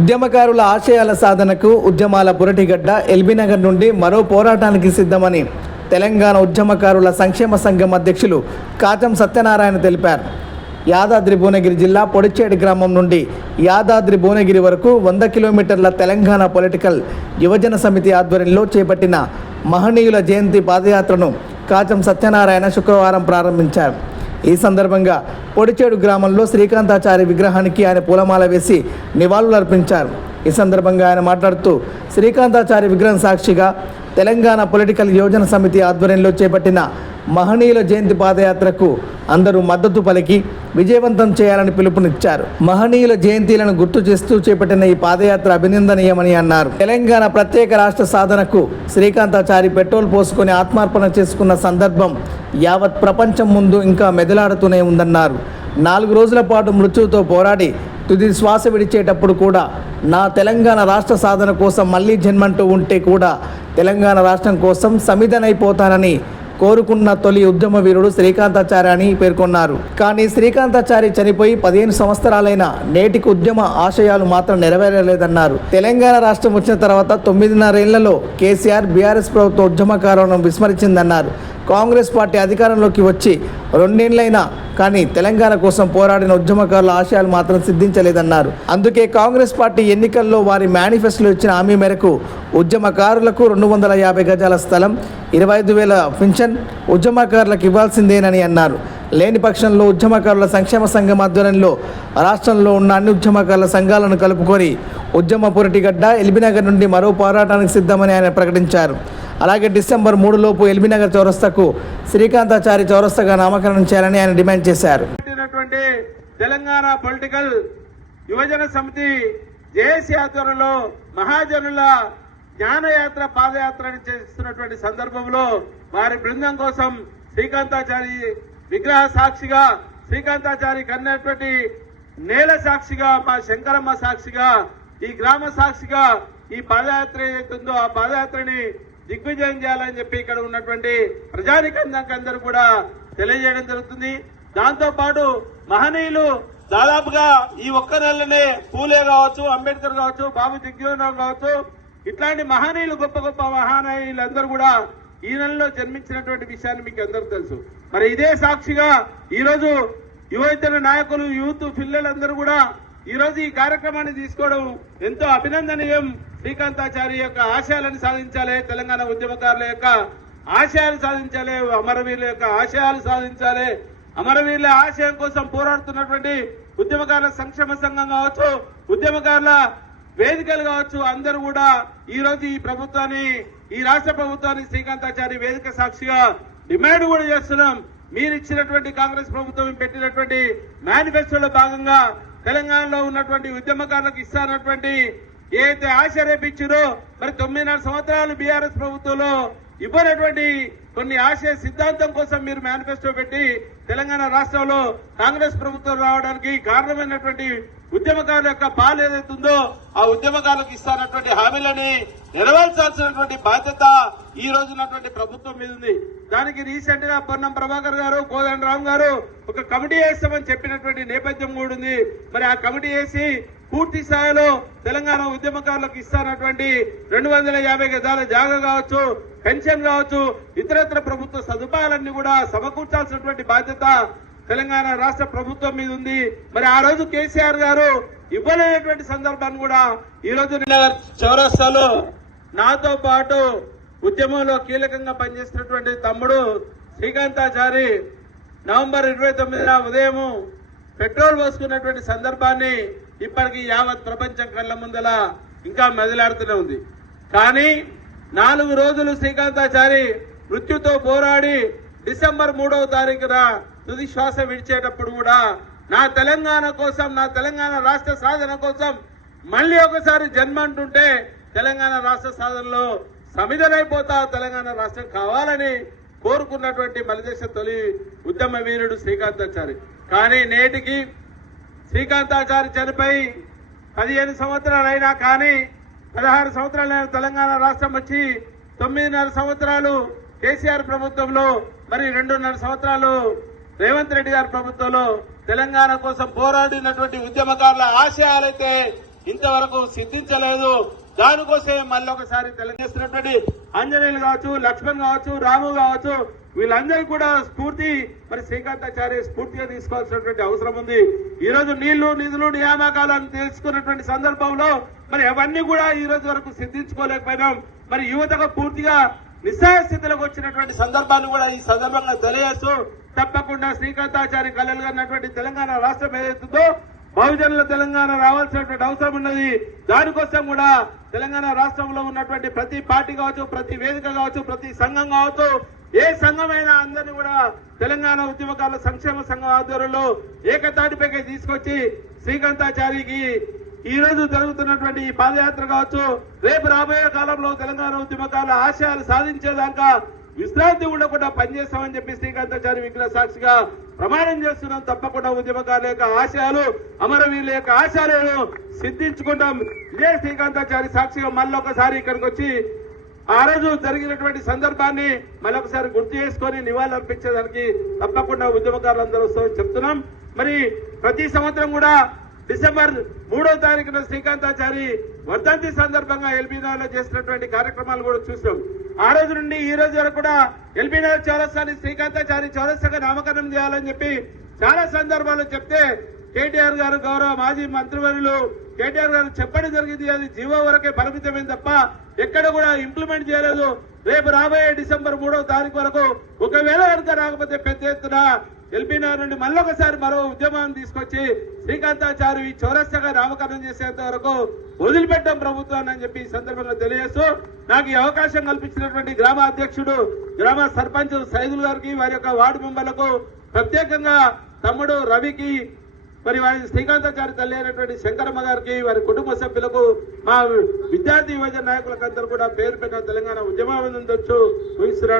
ఉద్యమకారుల ఆశయాల సాధనకు ఉద్యమాల పురటిగడ్డ ఎల్బీనగర్ నుండి మరో పోరాటానికి సిద్ధమని తెలంగాణ ఉద్యమకారుల సంక్షేమ సంఘం అధ్యక్షులు కాచం సత్యనారాయణ తెలిపారు. యాదాద్రి భువనగిరి జిల్లా పొడిచేడు గ్రామం నుండి యాదాద్రి భువనగిరి వరకు 100 కిలోమీటర్ల తెలంగాణ పొలిటికల్ యువజన సమితి ఆధ్వర్యంలో చేపట్టిన మహనీయుల జయంతి పాదయాత్రను కాచం సత్యనారాయణ శుక్రవారం ప్రారంభించారు. ఈ సందర్భంగా పొడిచేడు గ్రామంలో శ్రీకాంతాచారి విగ్రహానికి ఆయన పూలమాల వేసి నివాళులర్పించారు. ఈ సందర్భంగా ఆయన మాట్లాడుతూ శ్రీకాంతాచారి విగ్రహం సాక్షిగా తెలంగాణ పొలిటికల్ యువజన సమితి ఆధ్వర్యంలో చేపట్టిన మహనీయుల జయంతి పాదయాత్రకు అందరూ మద్దతు పలికి విజయవంతం చేయాలని పిలుపునిచ్చారు. మహనీయుల జయంతిలను గుర్తు చేస్తూ చేపట్టిన ఈ పాదయాత్ర అభినందనీయమని అన్నారు. తెలంగాణ ప్రత్యేక రాష్ట్ర సాధనకు శ్రీకాంతాచారి పెట్రోల్ పోసుకొని ఆత్మార్పణ చేసుకున్న సందర్భం యావత్ ప్రపంచం ముందు ఇంకా మెదలాడుతూనే ఉందన్నారు. 4 రోజుల పాటు మృత్యువుతో పోరాడి తుది శ్వాస విడిచేటప్పుడు కూడా నా తెలంగాణ రాష్ట్ర సాధన కోసం మళ్ళీ జన్మంటూ ఉంటే కూడా తెలంగాణ రాష్ట్రం కోసం సమిధనైపోతానని కోరుకున్న తొలి ఉద్యమ వీరుడు శ్రీకాంతాచారి అని పేర్కొన్నారు. కానీ శ్రీకాంతాచారి చనిపోయి 15 సంవత్సరాలైన నేటికి ఉద్యమ ఆశయాలు మాత్రం నెరవేరలేదన్నారు. తెలంగాణ రాష్ట్రం వచ్చిన తర్వాత 9.5 ఏళ్లలో కేసీఆర్ బీఆర్ఎస్ ప్రభుత్వ ఉద్యమకారులను విస్మరించిందన్నారు. కాంగ్రెస్ పార్టీ అధికారంలోకి వచ్చి 2 ఏళ్లైనా కానీ తెలంగాణ కోసం పోరాడిన ఉద్యమకారుల ఆశయాలు మాత్రం సిద్ధించలేదన్నారు. అందుకే కాంగ్రెస్ పార్టీ ఎన్నికల్లో వారి మేనిఫెస్టోలో ఇచ్చిన హామీ మేరకు ఉద్యమకారులకు 250 గజాల స్థలం, 25,000 పింఛన్ ఉద్యమకారులకు ఇవ్వాల్సిందేనని అన్నారు. లేని పక్షంలో ఉద్యమకారుల సంక్షేమ సంఘం ఆధ్వర్యంలో రాష్ట్రంలో ఉన్న అన్ని ఉద్యమకారుల సంఘాలను కలుపుకొని ఉద్యమ పురటిగడ్డ ఎల్బీనగర్ నుండి మరో పోరాటానికి సిద్ధమని ఆయన ప్రకటించారు. అలాగే డిసెంబర్ 3 లోపు ఎల్బీనగర్ చౌరస్తాకు శ్రీకాంతాచారి చౌరస్తాగా నామకరణం చేయాలని ఆయన డిమాండ్ చేశారు. తెలంగాణ పొలిటికల్ యువజన సమితి జేఏసీ ఆధ్వర్యంలో మహాజనుల జ్ఞానయాత్ర పాదయాత్రను చేస్తున్నటువంటి సందర్భంలో వారి బృందం కోసం శ్రీకాంతాచారి విగ్రహ సాక్షిగా, శ్రీకాంతాచారి కన్నటువంటి నేల సాక్షిగా, మా శంకరమ్మ సాక్షిగా, ఈ గ్రామ సాక్షిగా ఈ పాదయాత్ర ఏదైతుందో ఆ పాదయాత్రని దిగ్విజయం చేయాలని చెప్పి ఇక్కడ ఉన్నటువంటి ప్రజానికందరూ కూడా తెలియజేయడం జరుగుతుంది. దాంతో పాటు మహనీయులు దాదాపుగా ఈ ఒక్క నెలనే పూలే కావచ్చు, అంబేద్కర్ కావచ్చు, బాబు జగజీవన్ కావచ్చు, ఇట్లాంటి మహనీయులు గొప్ప గొప్ప మహనీయులందరూ కూడా ఈ నెలలో జన్మించినటువంటి విషయాన్ని మీకు అందరూ తెలుసు. మరి ఇదే సాక్షిగా ఈరోజు యువజన నాయకులు, యూత్ పిల్లలందరూ కూడా ఈరోజు ఈ కార్యక్రమాన్ని తీసుకోవడం ఎంతో అభినందనీయం. శ్రీకాంతాచారి యొక్క ఆశయాలను సాధించాలి, తెలంగాణ ఉద్యమకారుల యొక్క ఆశయాలు సాధించాలి, అమరవీరుల యొక్క ఆశయాలు సాధించాలి. అమరవీరుల ఆశయం కోసం పోరాడుతున్నటువంటి ఉద్యమకారుల సంక్షేమ సంఘం కావచ్చు, ఉద్యమకారుల వేదికలు కావచ్చు, అందరూ కూడా ఈ రోజు ఈ ప్రభుత్వాన్ని, ఈ రాష్ట్ర ప్రభుత్వాన్ని శ్రీకాంతాచారి వేదిక సాక్షిగా డిమాండ్ కూడా చేస్తున్నాం. మీరు ఇచ్చినటువంటి కాంగ్రెస్ ప్రభుత్వం పెట్టినటువంటి మేనిఫెస్టోలో భాగంగా తెలంగాణలో ఉన్నటువంటి ఉద్యమకారులకు ఇస్తానటువంటి ఏదైతే ఆశ రేపించారో మరి 9.5 సంవత్సరాలు బీఆర్ఎస్ ప్రభుత్వంలో ఇవ్వనటువంటి కొన్ని ఆశయ సిద్ధాంతం కోసం మీరు మేనిఫెస్టో పెట్టి తెలంగాణ రాష్ట్రంలో కాంగ్రెస్ ప్రభుత్వం రావడానికి కారణమైనటువంటి ఉద్యమకారుల యొక్క పాలు ఏదైతుందో ఆ ఉద్యమకారులకు ఇస్తానటువంటి హామీలని నెరవేర్చాల్సినటువంటి బాధ్యత ఈ రోజు ఉన్నటువంటి ప్రభుత్వం మీద ఉంది. దానికి రీసెంట్ గా పొన్నం ప్రభాకర్ గారు, కోదండరామ్ గారు ఒక కమిటీ వేస్తామని చెప్పినటువంటి నేపథ్యం కూడా ఉంది. మరి ఆ కమిటీ వేసి పూర్తి స్థాయిలో తెలంగాణ ఉద్యమకారులకు ఇస్తానటువంటి 250 గజాల జాగా కావచ్చు, పెన్షన్ కావచ్చు, ఇతరత్ర ప్రభుత్వ సదుపాయాలన్నీ కూడా సమకూర్చాల్సినటువంటి బాధ్యత తెలంగాణ రాష్ట్ర ప్రభుత్వం మీద ఉంది. మరి ఆ రోజు కేసీఆర్ గారు ఇవ్వలేనటువంటి సందర్భాన్ని కూడా ఈ రోజు చౌరస్తాలో నాతో పాటు ఉద్యమంలో కీలకంగా పనిచేసినటువంటి తమ్ముడు శ్రీకాంతాచారి నవంబర్ 29న ఉదయం పెట్రోల్ పోసుకున్నటువంటి సందర్భాన్ని ఇప్పటికీ యావత్ ప్రపంచం కళ్ళ ముందల ఇంకా మెదలాడుతూనే ఉంది. కానీ 4 రోజులు శ్రీకాంతాచారి మృత్యుతో పోరాడి డిసెంబర్ 3వ తారీఖున తుది శ్వాస విడిచేటప్పుడు కూడా నా తెలంగాణ కోసం, నా తెలంగాణ రాష్ట్ర సాధన కోసం మళ్ళీ ఒకసారి జన్మ అంటుంటే తెలంగాణ రాష్ట్ర సాధనలో సమిధనైపోతా, తెలంగాణ రాష్ట్రం కావాలని కోరుకున్నటువంటి మలిదేశ తొలి ఉద్యమ వీరుడు శ్రీకాంతాచారి. కానీ నేటికి శ్రీకాంతాచారి చనిపోయి 15 సంవత్సరాలైనా కానీ 16 సంవత్సరాలైన తెలంగాణ రాష్ట్రం వచ్చి 9.5 సంవత్సరాలు కేసీఆర్ ప్రభుత్వంలో, మరి 2.5 సంవత్సరాలు రేవంత్ రెడ్డి గారి ప్రభుత్వంలో తెలంగాణ కోసం పోరాడినటువంటి ఉద్యమకారుల ఆశయాలైతే ఇంతవరకు సిద్ధించలేదు. దానికోసమే మళ్ళీ ఒకసారి తెలియజేస్తున్నటువంటి ఆంజనేయులు కావచ్చు, లక్ష్మణ్ కావచ్చు, రాము కావచ్చు, వీళ్ళందరూ కూడా స్ఫూర్తి మరి శ్రీకాంతాచారి స్ఫూర్తిగా తీసుకోవాల్సినటువంటి అవసరం ఉంది. ఈ రోజు నీళ్లు, నిధులు, నియామకాలను తెలుసుకున్నటువంటి సందర్భంలో మరి అవన్నీ కూడా ఈ రోజు వరకు సిద్ధించుకోలేకపోయినాం. మరి యువతకు పూర్తిగా నిస్సహాయ స్థితిలోకి వచ్చినటువంటి సందర్భాన్ని కూడా ఈ సందర్భంగా తెలియజేస్తూ తప్పకుండా శ్రీకాంతాచారి కళలు అన్నటువంటి తెలంగాణ రాష్ట్రం ఏదైతుందో బహుజనుల తెలంగాణ రావాల్సినటువంటి అవసరం ఉన్నది. దానికోసం కూడా తెలంగాణ రాష్ట్రంలో ఉన్నటువంటి ప్రతి పార్టీ కావచ్చు, ప్రతి వేదిక కావచ్చు, ప్రతి సంఘం కావచ్చు, ఏ సంఘమైనా అందరినీ కూడా తెలంగాణ ఉద్యమకారుల సంక్షేమ సంఘం ఆధ్వర్యంలో ఏకతాటిపైకి తీసుకొచ్చి శ్రీకాంతాచారికి ఈ రోజు జరుగుతున్నటువంటి ఈ పాదయాత్ర కావచ్చు, రేపు రాబోయే కాలంలో తెలంగాణ ఉద్యమకారుల ఆశయాలు సాధించేదాకా విశ్రాంతి ఉండకుండా పనిచేస్తామని చెప్పి శ్రీకాంతాచారి విగ్రహ సాక్షిగా ప్రమాణం చేస్తున్నాం. తప్పకుండా ఉద్యమకారుల యొక్క ఆశయాలు, అమరవీరుల యొక్క ఆశయాలను సిద్ధించుకుంటాం. ఇదే శ్రీకాంతాచారి సాక్షిగా మళ్ళొకసారి ఇక్కడికి వచ్చి ఆ రోజు జరిగినటువంటి సందర్భాన్ని మళ్ళొకసారి గుర్తు చేసుకొని నివాళులర్పించేదానికి తప్పకుండా ఉద్యమకారులందరూ వస్తామని చెప్తున్నాం. మరి ప్రతి సంవత్సరం కూడా డిసెంబర్ 3వ తారీఖున శ్రీకాంతాచారి వర్ధంతి సందర్భంగా ఎల్బీనగర్లో చేసినటువంటి కార్యక్రమాలు కూడా చూసాం. ఆ రోజు నుండి ఈ రోజు వరకు కూడా ఎల్బీనగర్ చౌరస్తాని శ్రీకాంతాచారి చౌరస్తాగా నామకరణం చేయాలని చెప్పి చాలా సందర్భాల్లో చెప్తే కేటీఆర్ గారు, గౌరవ మాజీ మంత్రివర్యులు కేటీఆర్ గారు చెప్పడం జరిగింది. అది జీవో వరకే పరిమితమైంది తప్ప ఎక్కడ కూడా ఇంప్లిమెంట్ చేయలేదు. రేపు రాబోయే డిసెంబర్ 3వ తారీఖు వరకు ఒకవేళ కనుక రాకపోతే పెద్ద ఎత్తున ఎల్బీనగర్ నుండి మళ్ళొకసారి మరో ఉద్యమాన్ని తీసుకొచ్చి శ్రీకాంతాచారి చౌరస్తాగా నామకరణం చేసేంత వరకు వదిలిపెట్టాం ప్రభుత్వాన్ని అని చెప్పి ఈ సందర్భంగా తెలియజేస్తూ నాకు ఈ అవకాశం కల్పించినటువంటి గ్రామ అధ్యక్షుడు, గ్రామ సర్పంచ్ సైదుల్ గారికి, వారి యొక్క వార్డు మెంబర్లకు, ప్రత్యేకంగా తమ్ముడు రవికి, మరి వారి శ్రీకాంతాచారి తల్లి అయినటువంటి శంకరమ్మ గారికి, వారి కుటుంబ సభ్యులకు, మా విద్యార్థి యువజన నాయకులకు అందరూ కూడా పేరు పెట్టిన తెలంగాణ ఉద్యమాభినందనలు ఊహిస్తున్నాను.